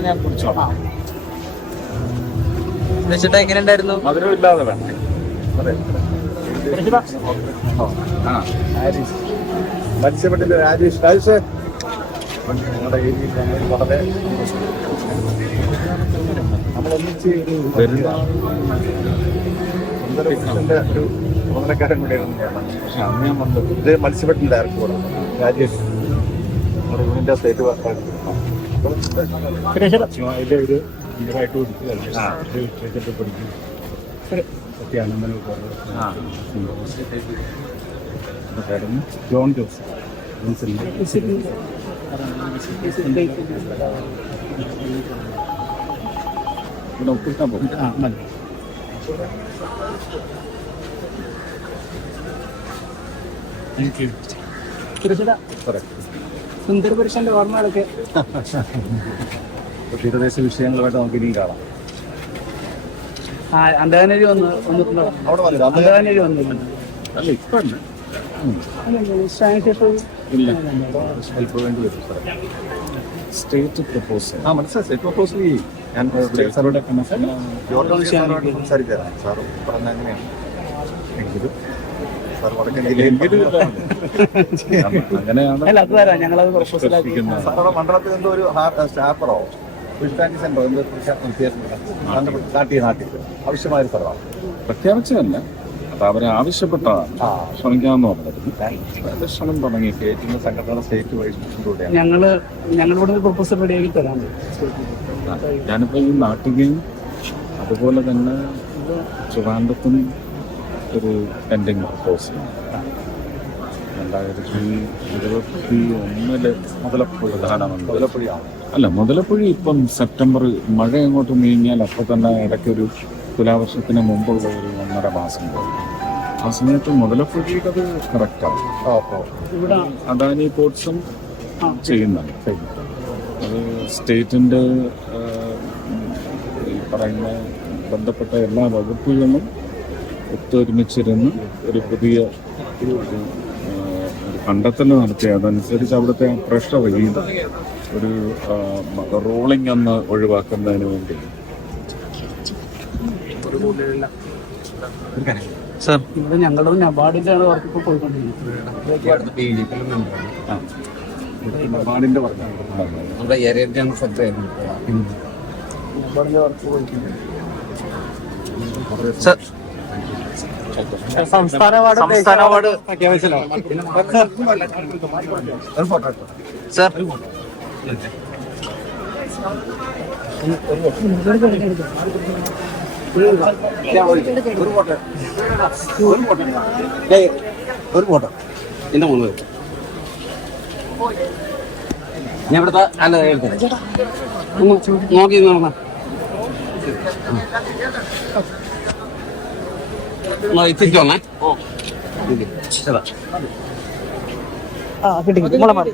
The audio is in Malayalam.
ഞാൻ കുടിച്ചോളാം എങ്ങനെ ഉണ്ടായിരുന്നു മധുരം ഇല്ലാതെ വേണം രാജേഷ്. മത്സ്യബന്ധന്റെ രാജേഷ്. രാജേഷ് നമ്മുടെ ഏരിയയിൽ ഞങ്ങൾ വളരെ നമ്മളൊന്നിച്ച് ഒരു പ്രവർത്തനക്കാരൻ കൂടെയാണ് ഇത് മത്സ്യബന്ധന ഡയറക്ടർ രാജേഷ്. നമ്മുടെ യൂണിന്റെ സ്റ്റേറ്റ് വർക്കാണ് ഒരു ആ. കൊടുക്കുകയല്ലേ പഠിക്കും. സത്യാനന്ദനെ ജോൺ ജോസ് ഒപ്പിട്ടാൻ പോകും ആ മതി. താങ്ക് യു സുന്ദര പുരുഷന്റെ ഓർമ്മകളൊക്കെ തീരദേശ വിഷയങ്ങളുമായിട്ട് നമുക്ക് ഇനിയും കാണാം. ആ അന്താനരി വന്ന് വന്നിട്ടുണ്ടോ അവിടെ വന്നില്ല. അന്ന് അന്താനരി വന്നിട്ടുണ്ട് അല്ല ഇപ്പൊ ഉണ്ട്. ശേഷം ഇല്ല. ഹെൽപ്പ് വേണ്ടി വരും. സാറേ സ്റ്റേറ്റ് പ്രപ്പോസൽ ആ മനസ്സിലായി. സ്റ്റേറ്റ് പ്രപ്പോസൽ ഞാൻ സാറോട് ജോർജ് സാറ് സംസാരിച്ചായിരുന്നു സാർ പറഞ്ഞ അങ്ങനെയാണ് അത് തരാം. ഞങ്ങളത് പ്രൊപ്പോസലാക്കി പ്രശ്നിക്കുന്നത്. സാറുടെ മണ്ഡലത്തിൽ എന്തോ ഒരു സ്റ്റാപ്പറോ? ഫിഷ് സെന്ററോ എന്തോ നാട്ടിൽ നാട്ടിൽ. ആവശ്യമായ ഒരു സ്ഥലമാണ്. പ്രഖ്യാപിച്ചതല്ല അത് അവരെ ആവശ്യപ്പെട്ടതാണ്. ശ്രമിക്കാമെന്ന് പറഞ്ഞിരുന്നു ശ്രമം തുടങ്ങി സ്റ്റേറ്റിന്റെ സംഘടന സ്റ്റേറ്റ് വൈസ് ഞങ്ങൾ ഞങ്ങളിവിടെ പ്രൊപ്പോസൽ റെഡിയാക്കി തരാം. ഞാനിപ്പോ ഈ നാട്ടികയും അതുപോലെ തന്നെ ട്രിവാൻഡത്തും ഒരു പ്രപ്പോസ് പ്രപ്പോസൽ രണ്ടായിരത്തി ഇരുപത്തി ഒന്നിൽ മുതലപ്പുഴ പ്രധാനമന്ത്രി മുതലപ്പുഴയാണ് അല്ല മുതലപ്പുഴ ഇപ്പം സെപ്റ്റംബർ മഴ അങ്ങോട്ട് നീങ്ങിയാൽ അപ്പോൾ തന്നെ ഇടയ്ക്കൊരു തുലാവർഷത്തിന് മുമ്പുള്ള ഒരു ഒന്നര മാസം പോകും ആ സമയത്ത് മുതലപ്പുഴയിൽ അത് കറക്റ്റാണ് ഇവിടെ അദാനി പോർട്സും ആ. ചെയ്യുന്നുണ്ട്. അത് സ്റ്റേറ്റിന്റെ പറയുന്ന ബന്ധപ്പെട്ട എല്ലാ വകുപ്പുകളും ഒത്തൊരുമിച്ചിരുന്ന് ഒരു പുതിയ ഒരു കണ്ടെത്തൽ നടത്തി. അതനുസരിച്ച് അവിടുത്തെ പ്രഷർ ഈ ഒരു റോളിംഗ് എന്ന് ഒഴിവാക്കുന്നതിന് വേണ്ടി. സർ. ഇവിടെ ഞങ്ങളുടെ നബാർഡിന്റെ ആണ്. വർക്ക് ഇപ്പോൾ പോയിക്കൊണ്ടിരിക്കുന്നത് നബാർഡിന്റെ വർക്കാണ് നമ്മുടെ സെക്രട്ടറി നബാർഡിന്റെ വർക്ക് സർ സംസ്ഥാന അവാർഡ് സംസ്ഥാന അവാർഡ്. സർ. ഒരു ഫോട്ടോ. എന്റെ മൂന്ന് പേര്. ഞാൻ ഇവിടുത്തെ അല്ല എടുത്തേ. നോക്കി നോക്കണ എത്തിച്ചോണേ ആ കിട്ടി കിട്ടി മുള മാറി